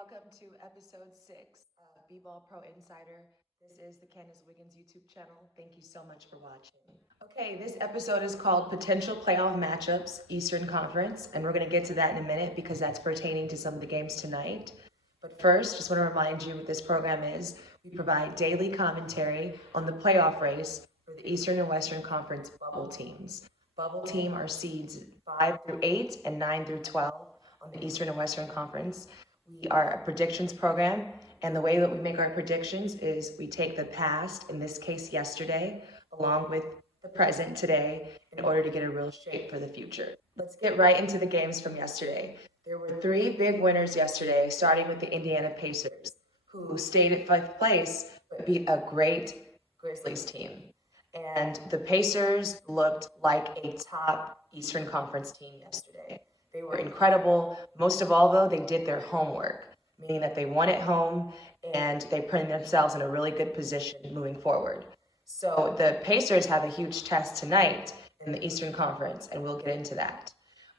welcome to episode 6 of BBall Pro Insider. This is the Candice YouTube channel. Thank you so much for watching. Okay, this episode is called Potential Playoff Matchups, Eastern Conference, and we're going to get to that in a minute because that's pertaining to some of the games tonight. But first, just want to remind you what this program is. We provide daily commentary on the playoff race for the Eastern and Western Conference bubble teams. Bubble team are seeds 5 through 8 and 9 through 12 on the Eastern and Western Conference. We are a predictions program, and the way that we make our predictions is we take the past, in this case yesterday, along with the present today, in order to get a real shape for the future. Let's get right into the games from yesterday. There were 3 big winners yesterday, starting with the Indiana Pacers, who stayed at 5th place, but beat a great Grizzlies team. And the Pacers looked like a top Eastern Conference team yesterday. They were incredible. Most of all, though, they did their homework, meaning that they won at home and they put themselves in a really good position moving forward. So the Pacers have a huge test tonight in the Eastern Conference, and we'll get into that.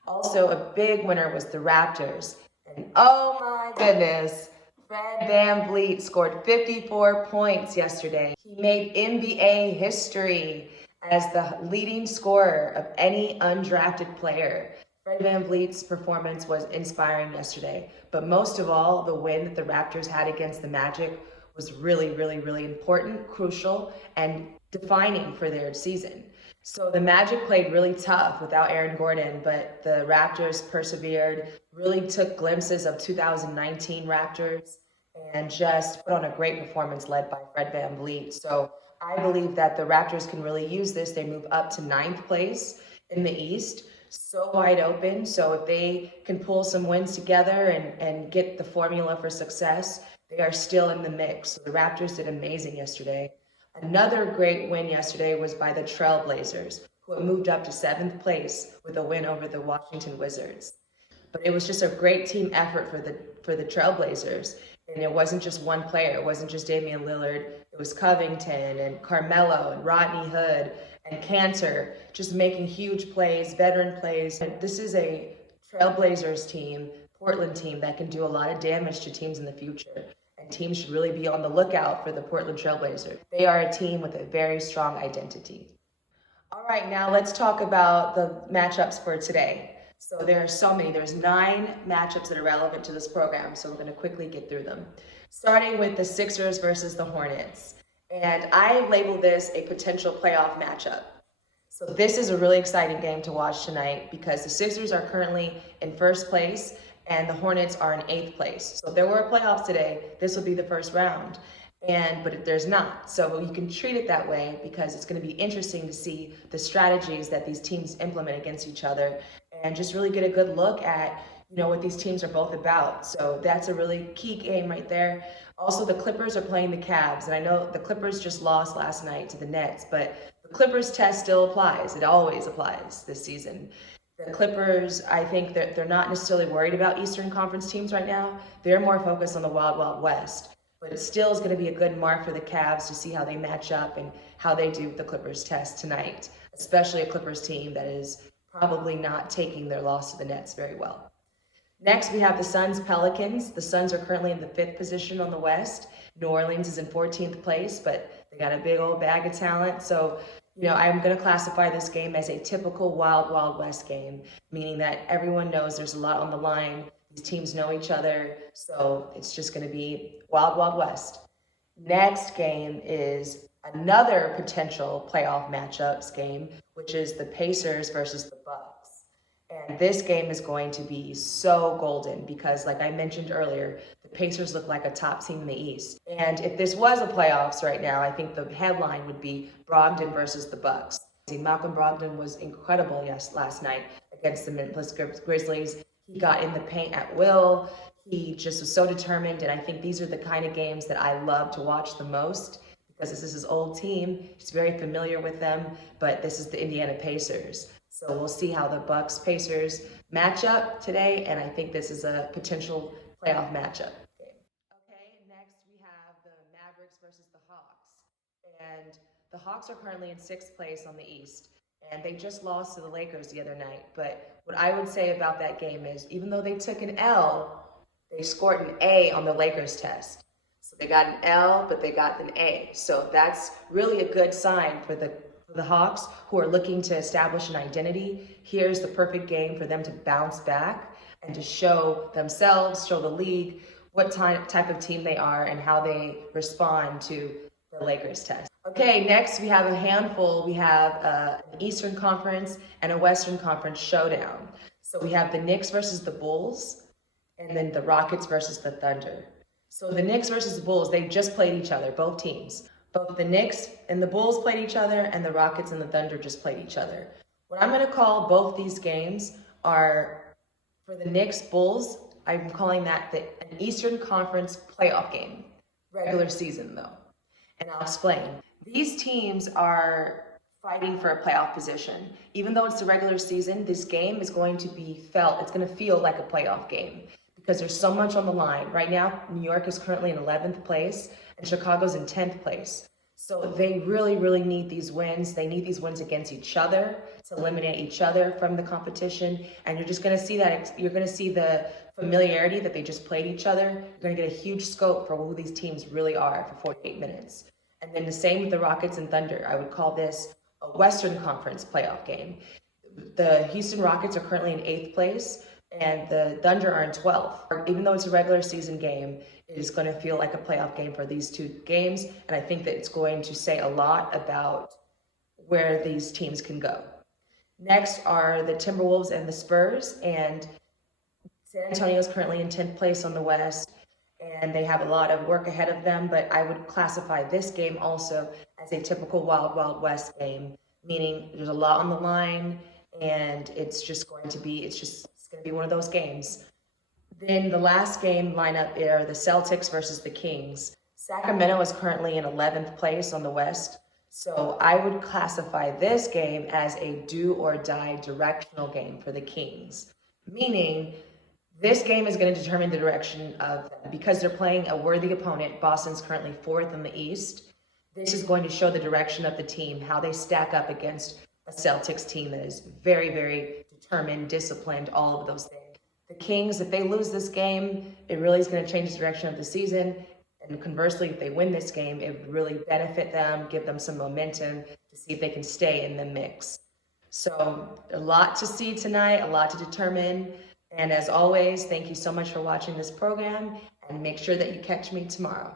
Also, a big winner was the Raptors. And oh my goodness, Fred VanVleet scored 54 points yesterday. He made NBA history as the leading scorer of any undrafted player. Fred VanVleet's performance was inspiring yesterday, but most of all, the win that the Raptors had against the Magic was really, really, really important, crucial, and defining for their season. So the Magic played really tough without Aaron Gordon, but the Raptors persevered, really took glimpses of 2019 Raptors, and just put on a great performance led by Fred VanVleet. So I believe that the Raptors can really use this. They move up to 9th place in the East, so wide open. So if they can pull some wins together and get the formula for success, they are still in the mix. So the Raptors did amazing yesterday. Another great win yesterday was by the Trailblazers, who moved up to 7th place with a win over the Washington Wizards. But it was just a great team effort for the Trailblazers. And it wasn't just one player. It wasn't just Damian Lillard. It was Covington and Carmelo and Rodney Hood and Cantor just making huge plays, veteran plays. And this is a Trailblazers team, Portland team that can do a lot of damage to teams in the future. And teams should really be on the lookout for the Portland Trailblazers. They are a team with a very strong identity. All right, now let's talk about the matchups for today. So there are so many. There's 9 matchups that are relevant to this program, so I'm going to quickly get through them. Starting with the Sixers versus the Hornets. And I label this a potential playoff matchup. So this is a really exciting game to watch tonight because the Sixers are currently in 1st place and the Hornets are in 8th place. So if there were playoffs today, this would be the first round. But there's not. So you can treat it that way because it's going to be interesting to see the strategies that these teams implement against each other and just really get a good look at, what these teams are both about. So that's a really key game right there. Also, the Clippers are playing the Cavs, and I know the Clippers just lost last night to the Nets, but the Clippers test still applies. It always applies this season. The Clippers, I think that they're not necessarily worried about Eastern Conference teams right now. They're more focused on the Wild Wild West. But it still is going to be a good mark for the Cavs to see how they match up and how they do the Clippers test tonight, especially a Clippers team that is probably not taking their loss to the Nets very well. Next, we have the Suns Pelicans. The Suns are currently in the 5th position on the West. New Orleans is in 14th place, but they got a big old bag of talent. So, I'm going to classify this game as a typical Wild Wild West game, meaning that everyone knows there's a lot on the line. These teams know each other, so it's just going to be Wild Wild West. Next game is another potential playoff matchups game, which is the Pacers versus the Bucks. And this game is going to be so golden because, like I mentioned earlier, the Pacers look like a top team in the East. And if this was a playoffs right now, I think the headline would be Brogdon versus the Bucks. Malcolm Brogdon was incredible last night against the Memphis Grizzlies. He got in the paint at will. He just was so determined, and I think these are the kind of games that I love to watch the most because this is his old team. He's very familiar with them, but this is the Indiana Pacers. So we'll see how the Bucks-Pacers match up today, and I think this is a potential playoff matchup. Okay, next we have the Mavericks versus the Hawks. And the Hawks are currently in 6th place on the East. And they just lost to the Lakers the other night. But what I would say about that game is, even though they took an L, They scored an A on the Lakers test. So they got an L, but they got an A. So that's really a good sign for the Hawks, who are looking to establish an identity. Here's the perfect game for them to bounce back and to show themselves, show the league what type of team they are and how they respond to the Lakers test. Okay, next we have a handful. We have an Eastern Conference and a Western Conference showdown. So we have the Knicks versus the Bulls, and then the Rockets versus the Thunder. So the Knicks versus the Bulls, they just played each other, both teams. Both the Knicks and the Bulls played each other, and the Rockets and the Thunder just played each other. What I'm going to call both these games are, for the Knicks Bulls, I'm calling that an Eastern Conference playoff game. Regular season, though. And I'll explain. These teams are fighting for a playoff position. Even though it's the regular season, this game is going to be felt, it's going to feel like a playoff game because there's so much on the line. Right now, New York is currently in 11th place and Chicago's in 10th place. So they really, really need these wins. They need these wins against each other to eliminate each other from the competition. And you're just going to see that, you're going to see the familiarity that they just played each other. You're going to get a huge scope for who these teams really are for 48 minutes. And then the same with the Rockets and Thunder. I would call this a Western Conference playoff game. The Houston Rockets are currently in 8th place and the Thunder are in 12th. Even though it's a regular season game, it is going to feel like a playoff game for these two games. And I think that it's going to say a lot about where these teams can go. Next are the Timberwolves and the Spurs. And San Antonio is currently in 10th place on the West. And they have a lot of work ahead of them, but I would classify this game also as a typical Wild Wild West game, meaning there's a lot on the line, and it's going to be one of those games. Then the last game lineup are the Celtics versus the Kings. Sacramento is currently in 11th place on the West, so I would classify this game as a do or die directional game for the Kings, meaning this game is going to determine the direction of them because they're playing a worthy opponent. Boston's currently 4th in the East. This is going to show the direction of the team, how they stack up against a Celtics team that is very, very determined, disciplined, all of those things. The Kings, if they lose this game, it really is going to change the direction of the season. And conversely, if they win this game, it would really benefit them, give them some momentum to see if they can stay in the mix. So a lot to see tonight, a lot to determine. And as always, thank you so much for watching this program, and make sure that you catch me tomorrow.